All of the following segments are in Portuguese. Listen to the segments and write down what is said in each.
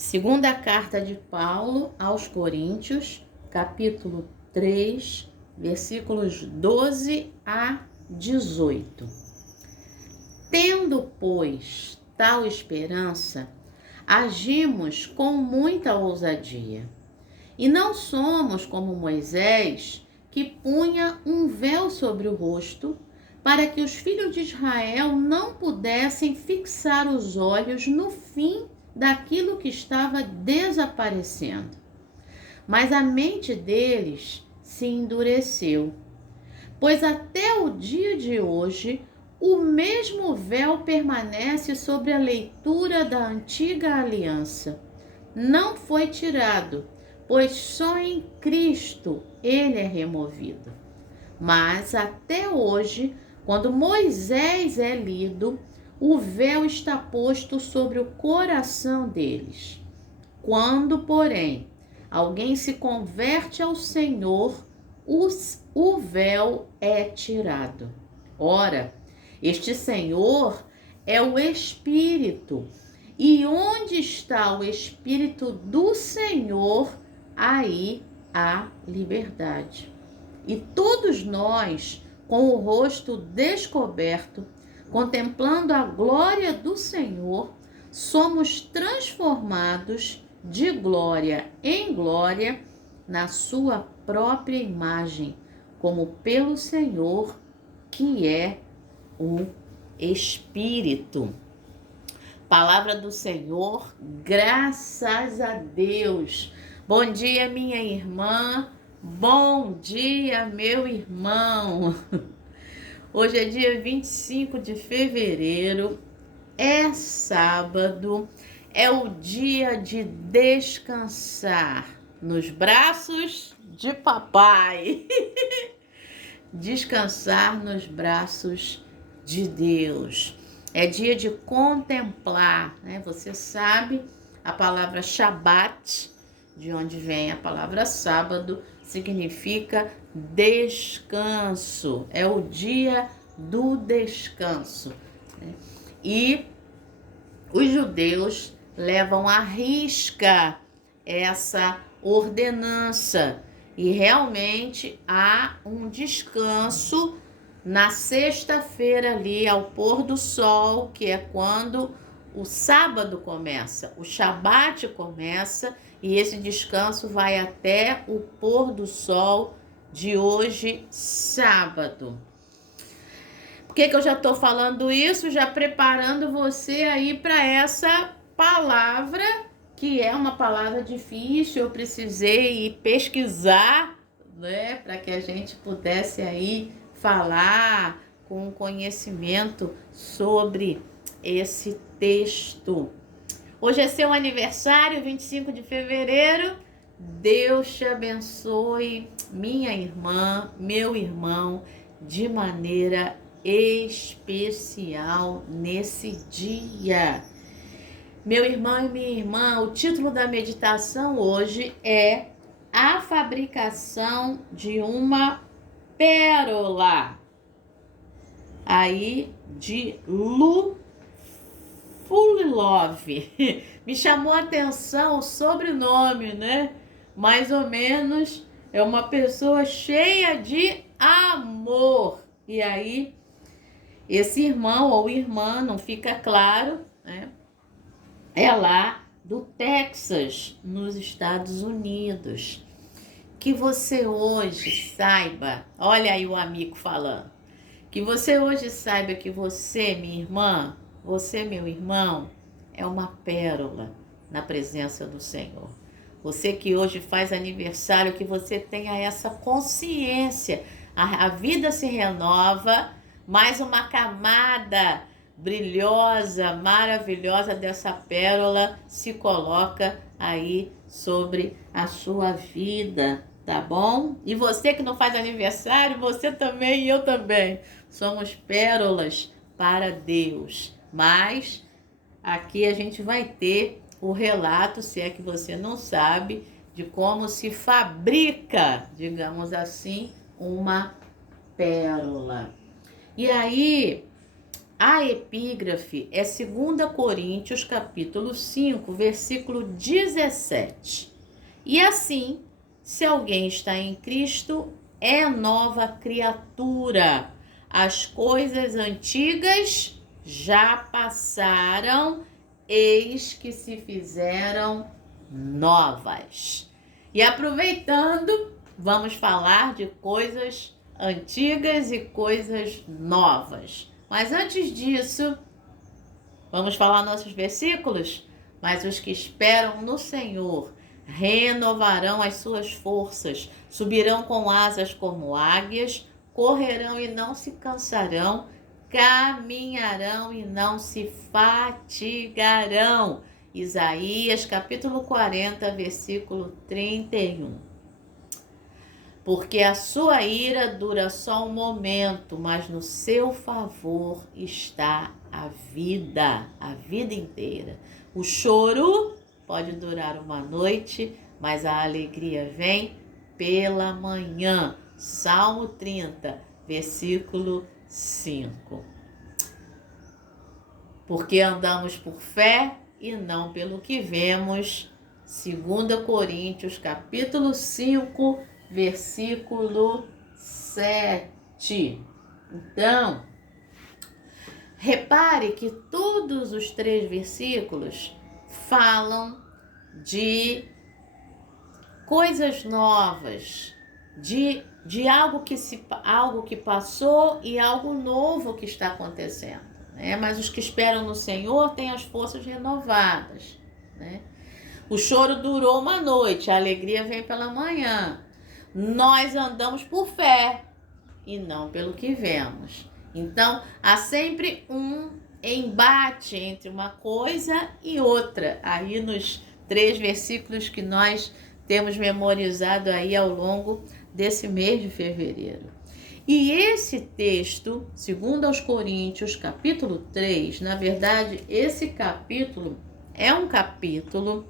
Segunda carta de Paulo aos Coríntios, capítulo 3, versículos 12 a 18. Tendo, pois, tal esperança, agimos com muita ousadia. E não somos como Moisés, que punha um véu sobre o rosto, para que os filhos de Israel não pudessem fixar os olhos no fim daquilo que estava desaparecendo. Mas a mente deles se endureceu, pois até o dia de hoje o mesmo véu permanece sobre a leitura da antiga aliança. Não foi tirado, pois só em Cristo ele é removido. Mas até hoje, quando Moisés é lido, o véu está posto sobre o coração deles. Quando, porém, alguém se converte ao Senhor, o véu é tirado. Ora, este Senhor é o Espírito, e onde está o Espírito do Senhor, aí há liberdade. E todos nós, com o rosto descoberto, contemplando a glória do Senhor, somos transformados de glória em glória na sua própria imagem, como pelo Senhor, que é o Espírito. Palavra do Senhor, graças a Deus. Bom dia, minha irmã. Bom dia, meu irmão. Hoje é dia 25 de fevereiro, é sábado, é o dia de descansar nos braços de papai. Descansar nos braços de Deus. É dia de contemplar, né? Você sabe, a palavra Shabat, de onde vem a palavra sábado, significa descanso. É o dia do descanso, né? E os judeus levam à risca essa ordenança. E realmente há um descanso na sexta-feira ali ao pôr do sol, que é quando o sábado começa, o Shabat começa, e esse descanso vai até o pôr do sol de hoje, sábado. Por que eu já estou falando isso? Já preparando você aí para essa palavra, que é uma palavra difícil. Eu precisei ir pesquisar, né, para que a gente pudesse aí falar com conhecimento sobre esse texto. Hoje é seu aniversário, 25 de fevereiro. Deus te abençoe, minha irmã, meu irmão, de maneira especial nesse dia. Meu irmão e minha irmã, o título da meditação hoje é A Fabricação de uma Pérola. Aí, de Lu Fulilov. Me chamou a atenção o sobrenome, né? Mais ou menos é uma pessoa cheia de amor. E aí, esse irmão ou irmã, não fica claro, né? É lá do Texas, nos Estados Unidos. Que você hoje saiba, olha aí o amigo falando, que você hoje saiba que você, minha irmã, você, meu irmão, é uma pérola na presença do Senhor. Você que hoje faz aniversário, que você tenha essa consciência. A vida se renova, mais uma camada brilhosa, maravilhosa dessa pérola se coloca aí sobre a sua vida, tá bom? E você que não faz aniversário, você também e eu também somos pérolas para Deus. Mas aqui a gente vai ter o relato, se é que você não sabe, de como se fabrica, digamos assim, uma pérola. E aí, A epígrafe é 2 Coríntios, capítulo 5, versículo 17. E assim, se alguém está em Cristo, é nova criatura. As coisas antigas já passaram, eis que se fizeram novas. E aproveitando, vamos falar de coisas antigas e coisas novas. Mas antes disso, vamos falar nossos versículos? Mas os que esperam no Senhor renovarão as suas forças, subirão com asas como águias, correrão e não se cansarão, caminharão e não se fatigarão. Isaías capítulo 40, versículo 31. Porque a sua ira dura só um momento, mas no seu favor está a vida inteira. O choro pode durar uma noite, mas a alegria vem pela manhã. Salmo 30, versículo 5. Porque andamos por fé e não pelo que vemos. 2 Coríntios, capítulo 5, versículo 7. Então, repare que todos os 3 versículos falam de coisas novas, de algo que passou e algo novo que está acontecendo, né? Mas os que esperam no Senhor têm as forças renovadas, né? O choro durou uma noite, a alegria vem pela manhã. Nós andamos por fé e não pelo que vemos. Então, há sempre um embate entre uma coisa e outra, aí nos 3 versículos que nós temos memorizado aí ao longo desse mês de fevereiro. E esse texto, 2 Coríntios, capítulo 3, na verdade, esse capítulo é um capítulo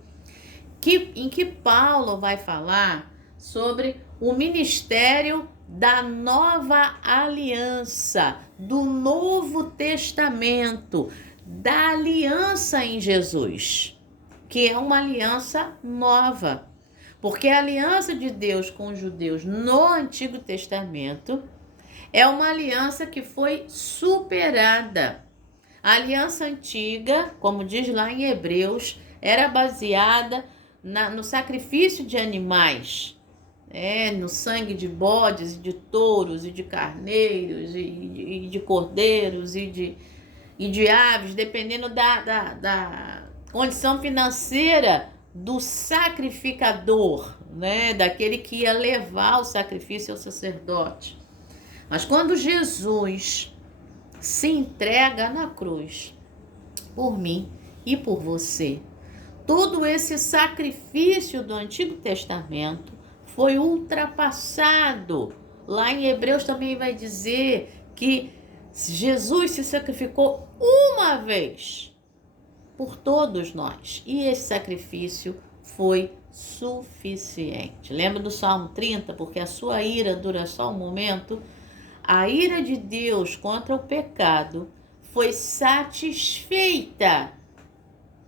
em que Paulo vai falar sobre o ministério da nova aliança, do Novo Testamento, da aliança em Jesus, que é uma aliança nova. Porque a aliança de Deus com os judeus no Antigo Testamento é uma aliança que foi superada. A aliança antiga, como diz lá em Hebreus, era baseada no sacrifício de animais, no sangue de bodes, de touros, e de carneiros, e de cordeiros, e de aves, dependendo da condição financeira do sacrificador, né? Daquele que ia levar o sacrifício ao sacerdote. Mas quando Jesus se entrega na cruz por mim e por você, todo esse sacrifício do Antigo Testamento foi ultrapassado. Lá em Hebreus também vai dizer que Jesus se sacrificou uma vez por todos nós. E esse sacrifício foi suficiente. Lembra do Salmo 30? Porque a sua ira dura só um momento. A ira de Deus contra o pecado foi satisfeita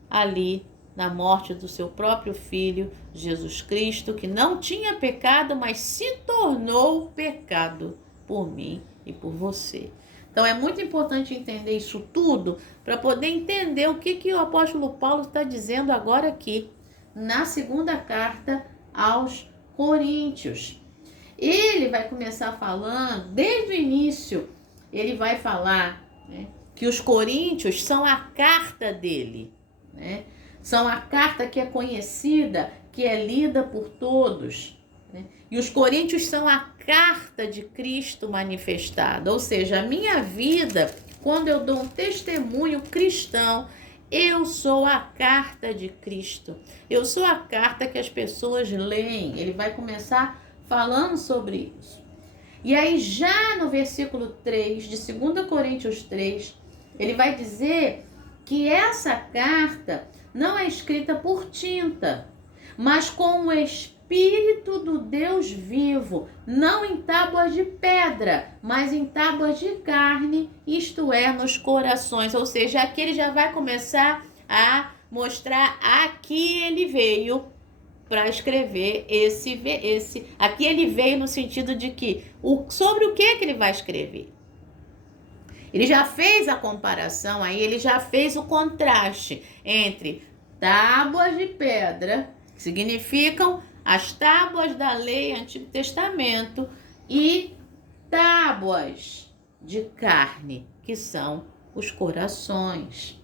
ali na morte do seu próprio Filho, Jesus Cristo, que não tinha pecado, mas se tornou pecado por mim e por você. Então é muito importante entender isso tudo para poder entender o que o apóstolo Paulo está dizendo agora aqui, na 2ª carta aos Coríntios. Ele vai começar falando, desde o início, ele vai falar, né, que os coríntios são a carta dele, né? São a carta que é conhecida, que é lida por todos, né? E os coríntios são a carta de Cristo manifestada, ou seja, a minha vida, quando eu dou um testemunho cristão, eu sou a carta de Cristo, eu sou a carta que as pessoas leem. Ele vai começar falando sobre isso. E aí já no versículo 3 de 2 Coríntios 3, ele vai dizer que essa carta não é escrita por tinta, mas com o Espírito Espírito do Deus vivo, não em tábuas de pedra, mas em tábuas de carne, isto é, nos corações. Ou seja, aqui ele já vai começar a mostrar a que ele veio para escrever esse. Aqui ele veio no sentido de que sobre o que ele vai escrever. Ele já fez a comparação aí, ele já fez o contraste entre tábuas de pedra, que significam as tábuas da lei Antigo Testamento, e tábuas de carne, que são os corações.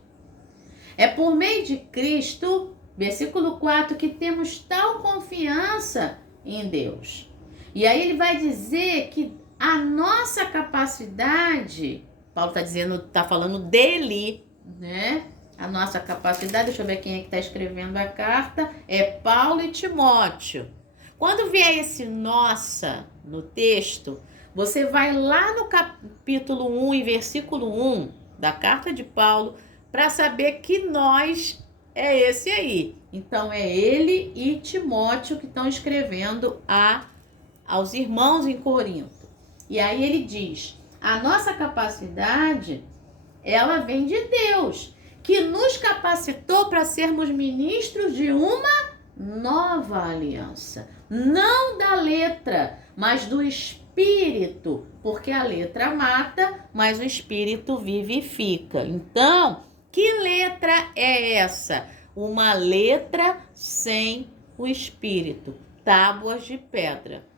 É por meio de Cristo, versículo 4, que temos tal confiança em Deus. E aí ele vai dizer que a nossa capacidade, Paulo está dizendo, está falando dele, né? A nossa capacidade, deixa eu ver quem é que está escrevendo a carta, é Paulo e Timóteo. Quando vier esse nossa no texto, você vai lá no capítulo 1 e versículo 1 da carta de Paulo para saber que nós é esse aí. Então é ele e Timóteo que estão escrevendo aos irmãos em Corinto. E aí ele diz, a nossa capacidade, ela vem de Deus, que nos capacitou para sermos ministros de uma nova aliança. Não da letra, mas do Espírito, porque a letra mata, mas o Espírito vivifica. Então, que letra é essa? Uma letra sem o Espírito, tábuas de pedra.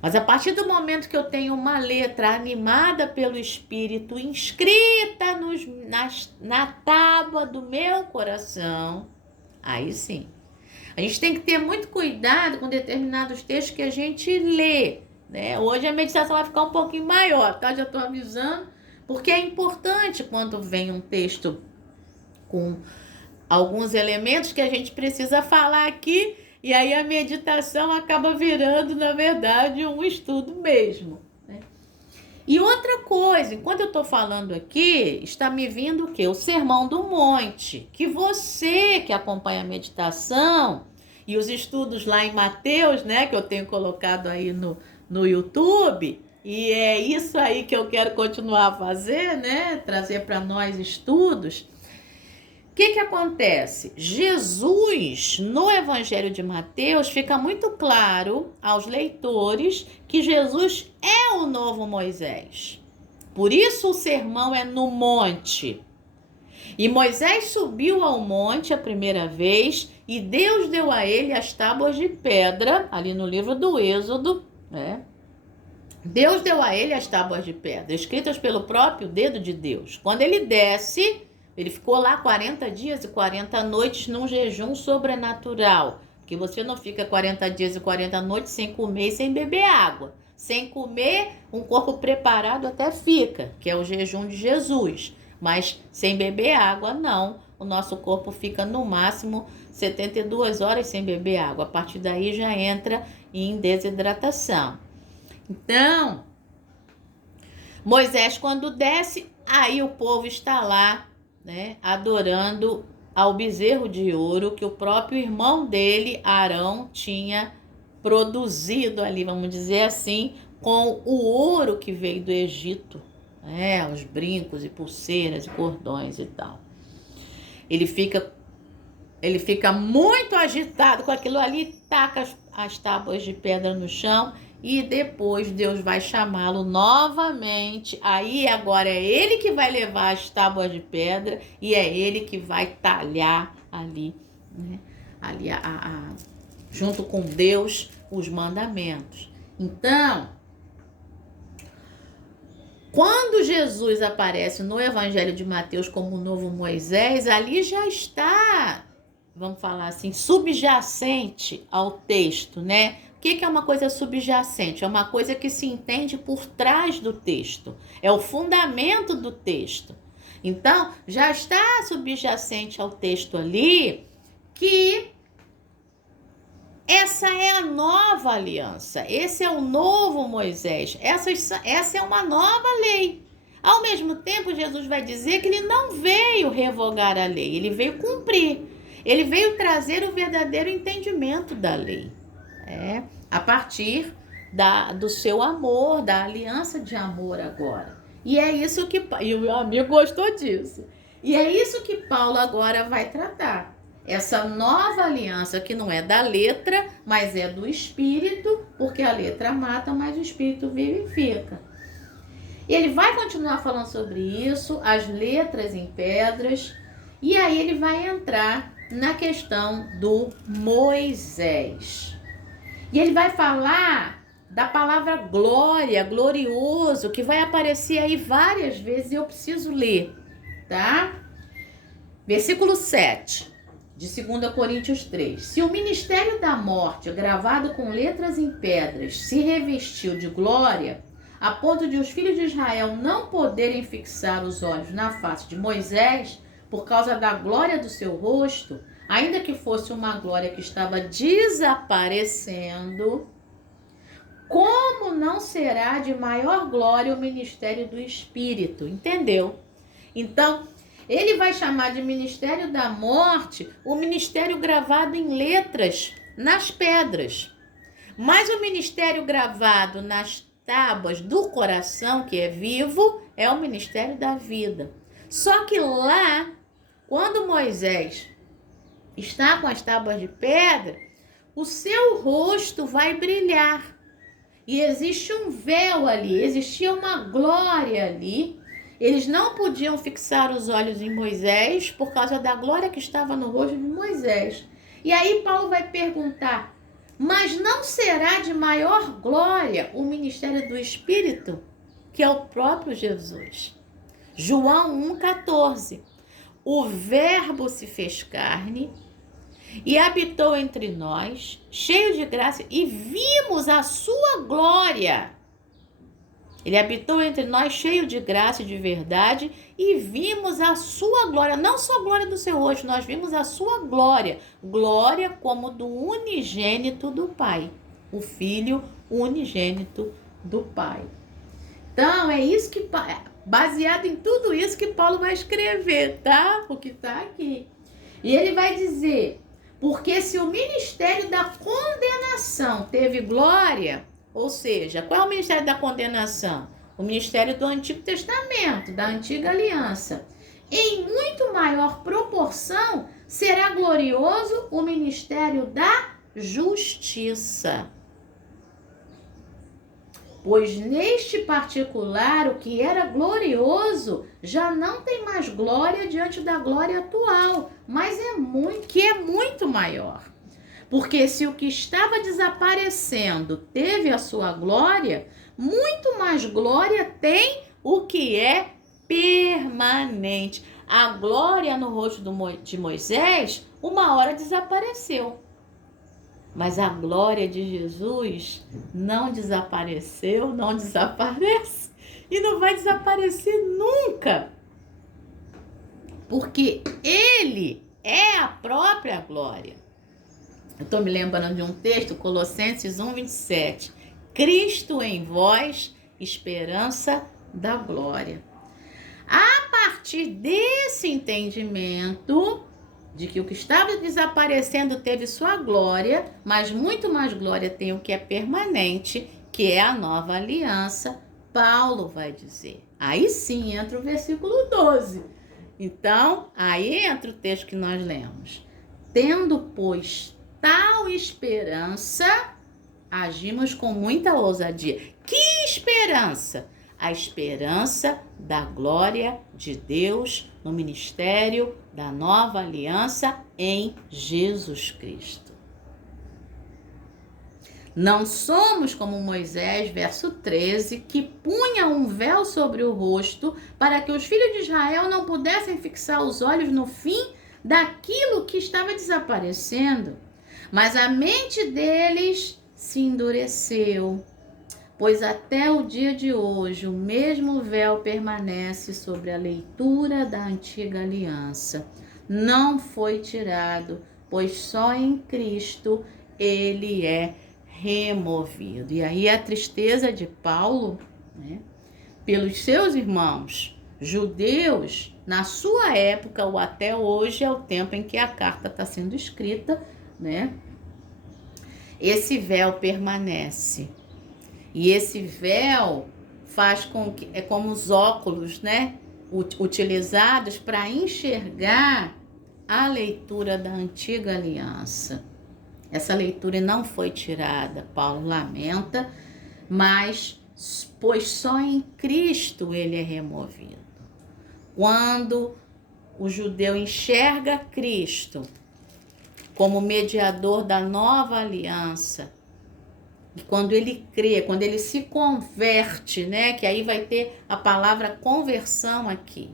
Mas a partir do momento que eu tenho uma letra animada pelo Espírito, inscrita na tábua do meu coração, aí sim. A gente tem que ter muito cuidado com determinados textos que a gente lê, né? Hoje a meditação vai ficar um pouquinho maior, tá? Já estou avisando, porque é importante quando vem um texto com alguns elementos que a gente precisa falar aqui, e aí a meditação acaba virando, na verdade, um estudo mesmo, né? E outra coisa, enquanto eu estou falando aqui, está me vindo o quê? O Sermão do Monte, que você que acompanha a meditação e os estudos lá em Mateus, né, que eu tenho colocado aí no YouTube, e é isso aí que eu quero continuar a fazer, né, trazer para nós estudos. O que acontece? Jesus, no Evangelho de Mateus, fica muito claro aos leitores que Jesus é o novo Moisés. Por isso o sermão é no monte. E Moisés subiu ao monte a primeira vez e Deus deu a ele as tábuas de pedra, ali no livro do Êxodo, né? Deus deu a ele as tábuas de pedra, escritas pelo próprio dedo de Deus. Quando ele desce, ele ficou lá 40 dias e 40 noites num jejum sobrenatural. Porque você não fica 40 dias e 40 noites sem comer e sem beber água. Sem comer, um corpo preparado até fica, que é o jejum de Jesus. Mas sem beber água, não. O nosso corpo fica no máximo 72 horas sem beber água. A partir daí já entra em desidratação. Então, Moisés quando desce, aí o povo está lá, né, adorando ao bezerro de ouro que o próprio irmão dele, Arão, tinha produzido ali, vamos dizer assim, com o ouro que veio do Egito, né, os brincos e pulseiras e cordões e tal. Ele fica muito agitado com aquilo ali, taca as tábuas de pedra no chão e depois Deus vai chamá-lo novamente. Aí agora é ele que vai levar as tábuas de pedra e é ele que vai talhar ali, né? Ali junto com Deus os mandamentos. Então, quando Jesus aparece no Evangelho de Mateus como o novo Moisés, ali já está, vamos falar assim, subjacente ao texto, né? O que é uma coisa subjacente? É uma coisa que se entende por trás do texto. É o fundamento do texto. Então, já está subjacente ao texto ali que essa é a nova aliança. Esse é o novo Moisés. Essa é uma nova lei. Ao mesmo tempo, Jesus vai dizer que ele não veio revogar a lei. Ele veio cumprir. Ele veio trazer o verdadeiro entendimento da lei, a partir do seu amor, da aliança de amor agora. E é isso que... E o meu amigo gostou disso. E é isso que Paulo agora vai tratar. Essa nova aliança que não é da letra, mas é do Espírito, porque a letra mata, mas o Espírito vivifica. E ele vai continuar falando sobre isso, as letras em pedras, e aí ele vai entrar na questão do Moisés. E ele vai falar da palavra glória, glorioso, que vai aparecer aí várias vezes e eu preciso ler, tá? Versículo 7, de 2 Coríntios 3. Se o ministério da morte, gravado com letras em pedras, se revestiu de glória, a ponto de os filhos de Israel não poderem fixar os olhos na face de Moisés, por causa da glória do seu rosto, ainda que fosse uma glória que estava desaparecendo, como não será de maior glória o ministério do Espírito? Entendeu? Então, ele vai chamar de ministério da morte o ministério gravado em letras nas pedras. Mas o ministério gravado nas tábuas do coração, que é vivo, é o ministério da vida. Só que lá, quando Moisés está com as tábuas de pedra, o seu rosto vai brilhar. E existe um véu ali, existia uma glória ali. Eles não podiam fixar os olhos em Moisés por causa da glória que estava no rosto de Moisés. E aí Paulo vai perguntar, mas não será de maior glória o ministério do Espírito, que é o próprio Jesus? João 1,14. O Verbo se fez carne e habitou entre nós, cheio de graça, e vimos a sua glória. Ele habitou entre nós, cheio de graça e de verdade, e vimos a sua glória. Não só a glória do seu rosto, nós vimos a sua glória. Glória como do unigênito do Pai. O Filho unigênito do Pai. Então, é isso que... baseado em tudo isso que Paulo vai escrever, tá? O que está aqui. E ele vai dizer, porque se o ministério da condenação teve glória, ou seja, qual é o ministério da condenação? O ministério do Antigo Testamento, da Antiga Aliança. Em muito maior proporção será glorioso o ministério da justiça. Pois neste particular o que era glorioso já não tem mais glória diante da glória atual, mas é muito maior. Porque se o que estava desaparecendo teve a sua glória, muito mais glória tem o que é permanente. A glória no rosto de Moisés, uma hora desapareceu. Mas a glória de Jesus não desapareceu, não desaparece e não vai desaparecer nunca. Porque Ele é a própria glória. Eu estou me lembrando de um texto, Colossenses 1:27. Cristo em vós, esperança da glória. A partir desse entendimento de que o que estava desaparecendo teve sua glória, mas muito mais glória tem o que é permanente, que é a nova aliança, Paulo vai dizer. Aí sim entra o versículo 12. Então, aí entra o texto que nós lemos. Tendo, pois, tal esperança, agimos com muita ousadia. Que esperança? A esperança da glória de Deus no ministério da nova aliança em Jesus Cristo. Não somos como Moisés, verso 13, que punha um véu sobre o rosto para que os filhos de Israel não pudessem fixar os olhos no fim daquilo que estava desaparecendo. Mas a mente deles se endureceu, pois até o dia de hoje o mesmo véu permanece sobre a leitura da antiga aliança. Não foi tirado, pois só em Cristo ele é removido. E aí a tristeza de Paulo, pelos seus irmãos judeus na sua época ou até hoje, é o tempo em que a carta está sendo escrita, né? Esse véu permanece. E esse véu faz com que, é como os óculos, né? Utilizados para enxergar a leitura da antiga aliança. Essa leitura não foi tirada, Paulo lamenta, mas pois só em Cristo ele é removido. Quando o judeu enxerga Cristo como mediador da nova aliança, e quando ele crê, quando ele se converte, né? Que aí vai ter a palavra conversão aqui.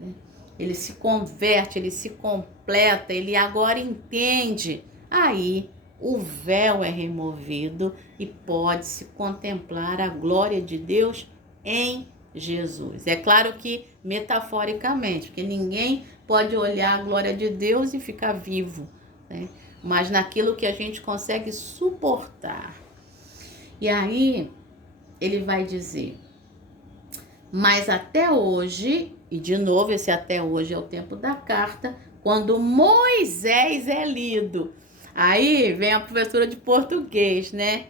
Né? Ele se converte, ele se completa, ele agora entende. Aí o véu é removido e pode-se contemplar a glória de Deus em Jesus. É claro que metaforicamente, porque ninguém pode olhar a glória de Deus e ficar vivo, né? Mas naquilo que a gente consegue suportar. E aí ele vai dizer, mas até hoje, e de novo esse até hoje é o tempo da carta, quando Moisés é lido. Aí vem a professora de português, né?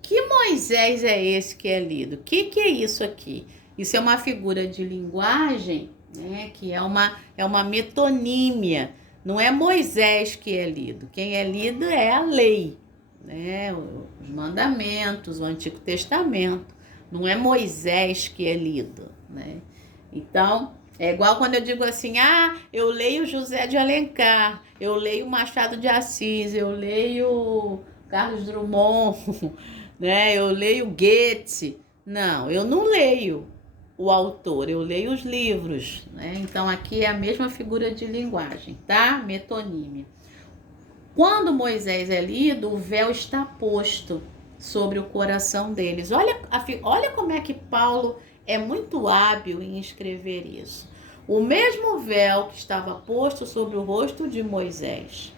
Que Moisés é esse que é lido? O que é isso aqui? Isso é uma figura de linguagem, né? Que é uma metonímia. Não é Moisés que é lido. Quem é lido é a lei, né? Os mandamentos, o Antigo Testamento. Não é Moisés que é lido, né? Então, é igual quando eu digo assim, eu leio José de Alencar, eu leio Machado de Assis, eu leio Carlos Drummond, né? Eu leio Goethe. Não, eu não leio o autor, eu leio os livros, né? Então, aqui é a mesma figura de linguagem, tá? Metonímia. Quando Moisés é lido, o véu está posto sobre o coração deles. Olha como é que Paulo é muito hábil em escrever isso. O mesmo véu que estava posto sobre o rosto de Moisés.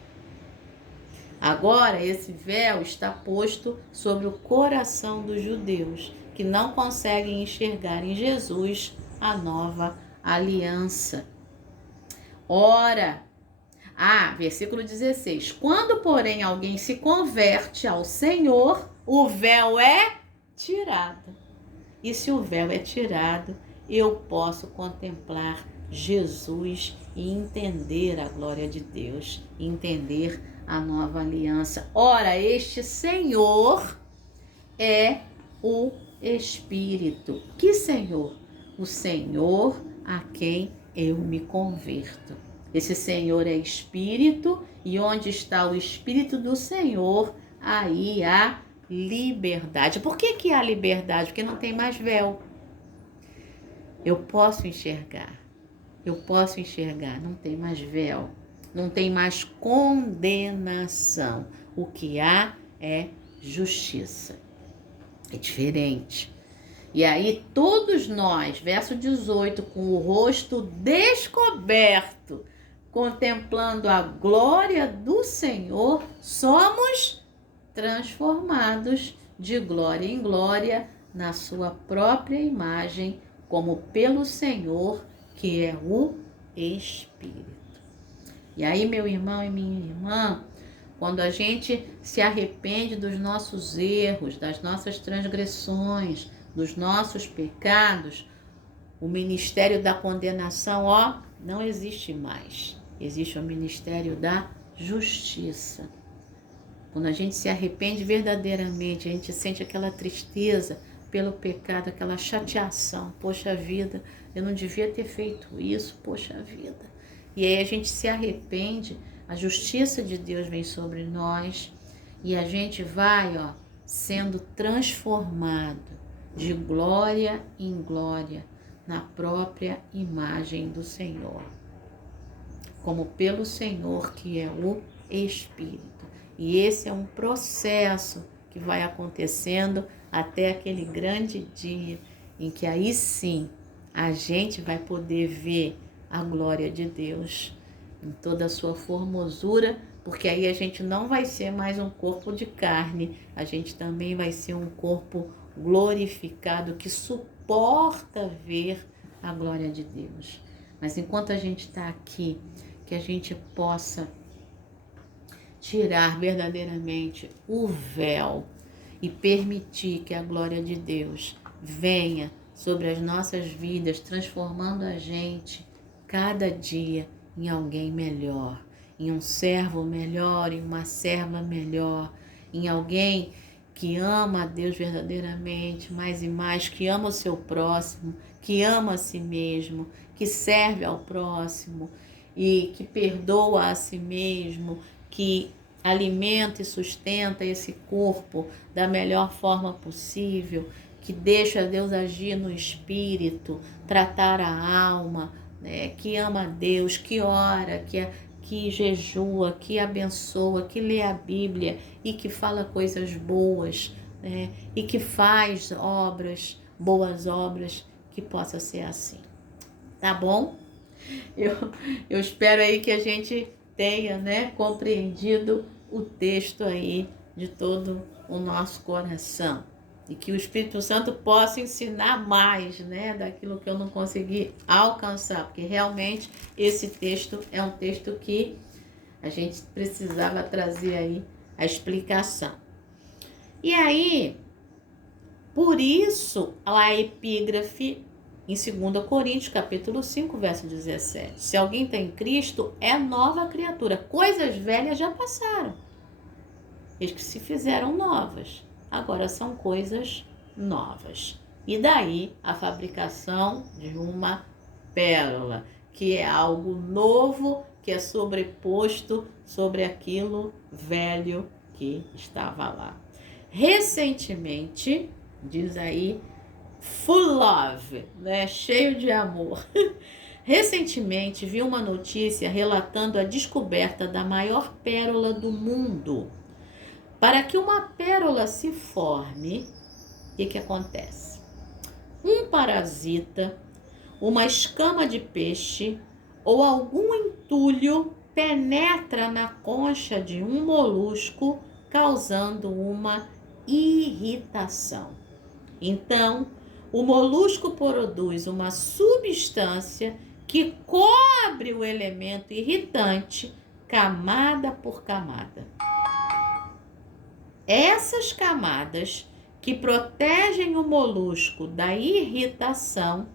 Agora, esse véu está posto sobre o coração dos judeus, que não conseguem enxergar em Jesus a nova aliança. Ora, versículo 16. Quando, porém, alguém se converte ao Senhor, o véu é tirado. E se o véu é tirado, eu posso contemplar Jesus e entender a glória de Deus, entender a nova aliança. Ora, este Senhor é o Espírito. Que Senhor? O Senhor a quem eu me converto. Esse Senhor é Espírito, e onde está o Espírito do Senhor, aí há liberdade. Por que há liberdade? Porque não tem mais véu. Eu posso enxergar, não tem mais véu, não tem mais condenação. O que há é justiça. É diferente. E aí todos nós, verso 18, com o rosto descoberto, contemplando a glória do Senhor, somos transformados de glória em glória na sua própria imagem, como pelo Senhor, que é o Espírito. E aí, meu irmão e minha irmã, quando a gente se arrepende dos nossos erros, das nossas transgressões, dos nossos pecados, o ministério da condenação, não existe mais. Existe o ministério da justiça. Quando a gente se arrepende verdadeiramente, a gente sente aquela tristeza pelo pecado, aquela chateação. Poxa vida, eu não devia ter feito isso, poxa vida. E aí a gente se arrepende, a justiça de Deus vem sobre nós e a gente vai, sendo transformado de glória em glória na própria imagem do Senhor, como pelo Senhor, que é o Espírito. E esse é um processo que vai acontecendo até aquele grande dia em que aí sim a gente vai poder ver a glória de Deus em toda a sua formosura, porque aí a gente não vai ser mais um corpo de carne, a gente também vai ser um corpo glorificado que suporta ver a glória de Deus. Mas enquanto a gente está aqui, que a gente possa tirar verdadeiramente o véu e permitir que a glória de Deus venha sobre as nossas vidas, transformando a gente cada dia em alguém melhor, em um servo melhor, em uma serva melhor, em alguém que ama a Deus verdadeiramente, mais e mais, que ama o seu próximo, que ama a si mesmo, que serve ao próximo e que perdoa a si mesmo, que alimenta e sustenta esse corpo da melhor forma possível, que deixa Deus agir no espírito, tratar a alma, né? Que ama a Deus, que ora, que jejua, que abençoa, que lê a Bíblia e que fala coisas boas, né? E que faz obras, boas obras, que possa ser assim. Tá bom? Eu espero aí que a gente tenha, né, compreendido o texto aí de todo o nosso coração. E que o Espírito Santo possa ensinar mais, né, daquilo que eu não consegui alcançar. Porque realmente esse texto é um texto que a gente precisava trazer aí a explicação. E aí, por isso, a epígrafe em 2 Coríntios, capítulo 5, verso 17. Se alguém tem Cristo, é nova criatura. Coisas velhas já passaram. Eles que se fizeram novas. Agora são coisas novas. E daí a fabricação de uma pérola, que é algo novo, que é sobreposto sobre aquilo velho que estava lá. Recentemente, diz aí, full love, né? Cheio de amor. Recentemente vi uma notícia relatando a descoberta da maior pérola do mundo. Para que uma pérola se forme, o que acontece? Um parasita, uma escama de peixe ou algum entulho penetra na concha de um molusco, causando uma irritação. Então, o molusco produz uma substância que cobre o elemento irritante camada por camada. Essas camadas que protegem o molusco da irritação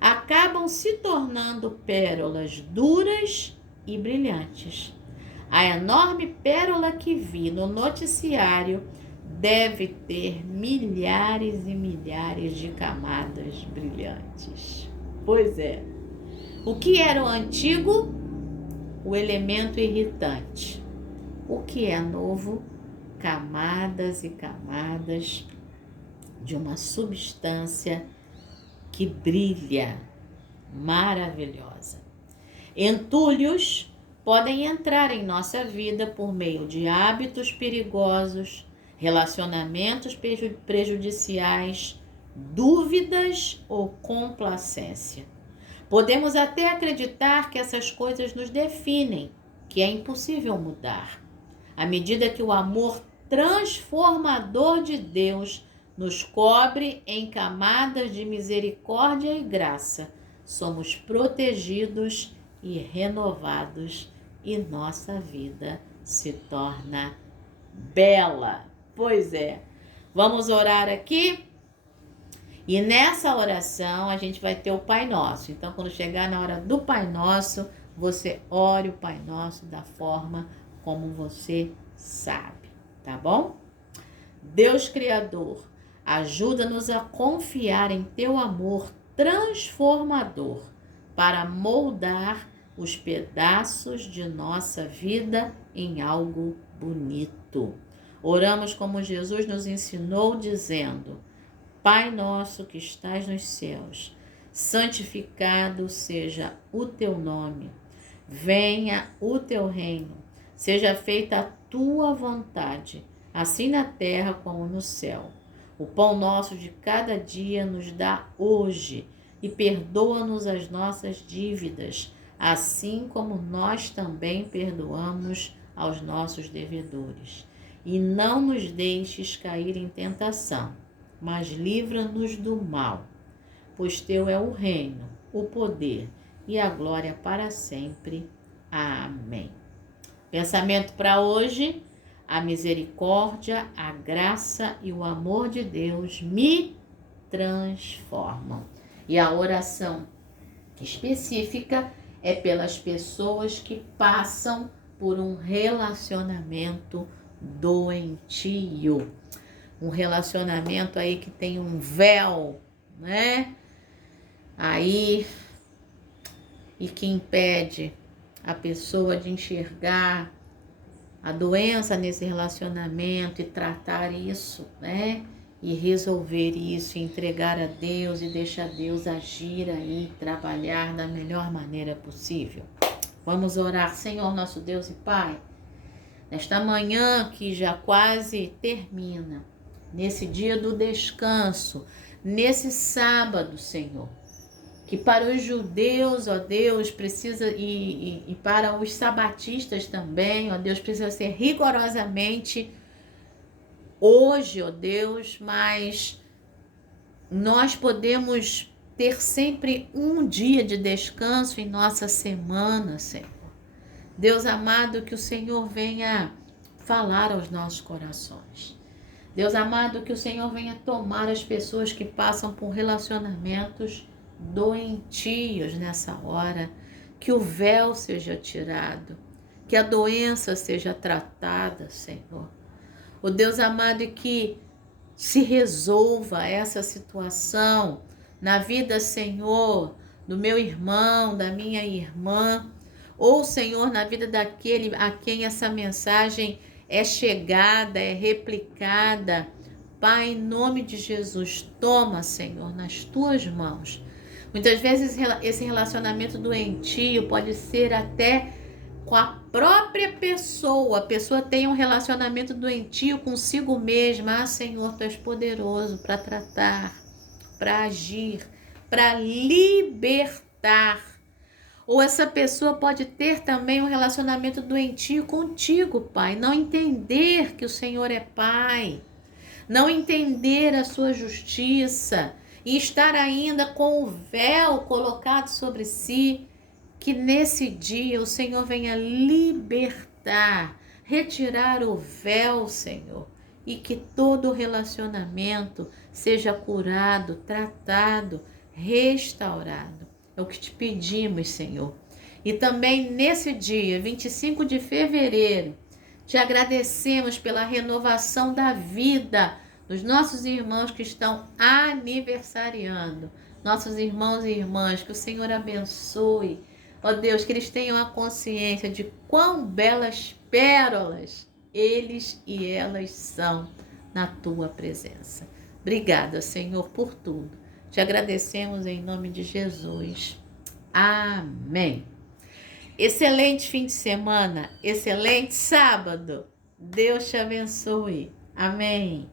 acabam se tornando pérolas duras e brilhantes. A enorme pérola que vi no noticiário deve ter milhares e milhares de camadas brilhantes. Pois é. O que era o antigo? O elemento irritante. O que é novo? Camadas e camadas de uma substância que brilha, maravilhosa. Entulhos podem entrar em nossa vida por meio de hábitos perigosos, relacionamentos prejudiciais, dúvidas ou complacência. Podemos até acreditar que essas coisas nos definem, que é impossível mudar. À medida que o amor transformador de Deus nos cobre em camadas de misericórdia e graça, somos protegidos e renovados e nossa vida se torna bela. Pois é. Vamos orar aqui? E nessa oração a gente vai ter o Pai Nosso. Então, quando chegar na hora do Pai Nosso, você ore o Pai Nosso da forma como você sabe, tá bom? Deus Criador, ajuda-nos a confiar em Teu amor transformador para moldar os pedaços de nossa vida em algo bonito. Oramos como Jesus nos ensinou, dizendo: Pai nosso que estás nos céus, santificado seja o Teu nome. Venha o Teu reino. Seja feita a Tua vontade, assim na terra como no céu. O pão nosso de cada dia nos dá hoje e perdoa-nos as nossas dívidas, assim como nós também perdoamos aos nossos devedores. E não nos deixes cair em tentação, mas livra-nos do mal. Pois Teu é o reino, o poder e a glória para sempre. Amém. Pensamento para hoje: a misericórdia, a graça e o amor de Deus me transformam. E a oração específica é pelas pessoas que passam por um relacionamento doentio. Um relacionamento aí que tem um véu, né? Aí, e que impede a pessoa de enxergar a doença nesse relacionamento e tratar isso, né? E resolver isso, entregar a Deus e deixar Deus agir aí, trabalhar da melhor maneira possível. Vamos orar. Senhor, nosso Deus e Pai, nesta manhã que já quase termina, nesse dia do descanso, nesse sábado, Senhor, que para os judeus, ó Deus, precisa, e para os sabatistas também, ó Deus, precisa ser rigorosamente hoje, ó Deus, mas nós podemos ter sempre um dia de descanso em nossa semana, Senhor. Deus amado, que o Senhor venha falar aos nossos corações. Deus amado, que o Senhor venha tomar as pessoas que passam por relacionamentos doentios nessa hora, que o véu seja tirado, que a doença seja tratada, Senhor. O Deus amado, que se resolva essa situação na vida, Senhor, do meu irmão, da minha irmã, ou, Senhor, na vida daquele a quem essa mensagem é chegada, é replicada. Pai, em nome de Jesus, toma, Senhor, nas tuas mãos. Muitas vezes esse relacionamento doentio pode ser até com a própria pessoa. A pessoa tem um relacionamento doentio consigo mesma. Ah, Senhor, tu és poderoso para tratar, para agir, para libertar. Ou essa pessoa pode ter também um relacionamento doentio contigo, Pai. Não entender que o Senhor é Pai. Não entender a sua justiça. E estar ainda com o véu colocado sobre si. Que nesse dia o Senhor venha libertar, retirar o véu, Senhor. E que todo relacionamento seja curado, tratado, restaurado. É o que te pedimos, Senhor. E também nesse dia, 25 de fevereiro, te agradecemos pela renovação da vida dos nossos irmãos que estão aniversariando. Nossos irmãos e irmãs, que o Senhor abençoe. Ó Deus, que eles tenham a consciência de quão belas pérolas eles e elas são na tua presença. Obrigada, Senhor, por tudo. Te agradecemos em nome de Jesus. Amém. Excelente fim de semana, excelente sábado. Deus te abençoe. Amém.